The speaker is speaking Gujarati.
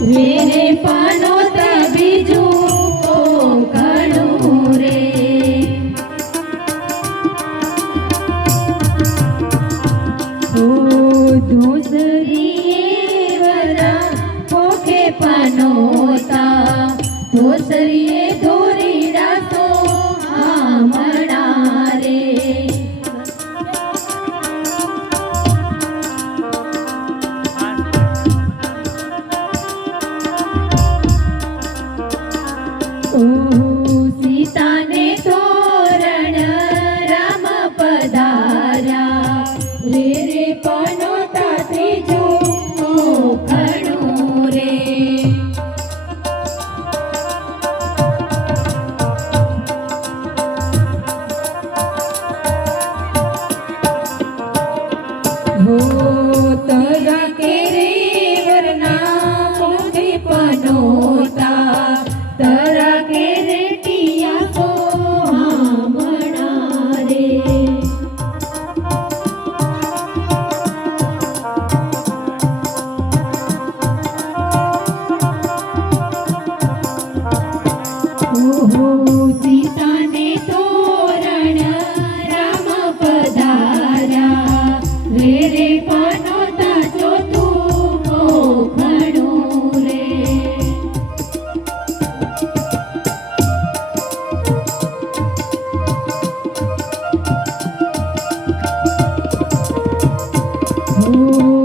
રે રે પનોત બીજું ઘણું રે. ધોસરીએ વરા પોખે પનોતા ધોસરીએ ધોરીડા તો આમણા રે. સીતાને તોરણ રામ પધાર્યા રે રે પનોતા ત્રીજું ઘણું રે. હો તરા કે રે વરના પોખે પનોતા તરા કે રે ટિયા તો આમણા રે. સીતાને તોરણ રામ પધાર્યા રે રે પનોતા ચોથું ઘણું રે. ઓ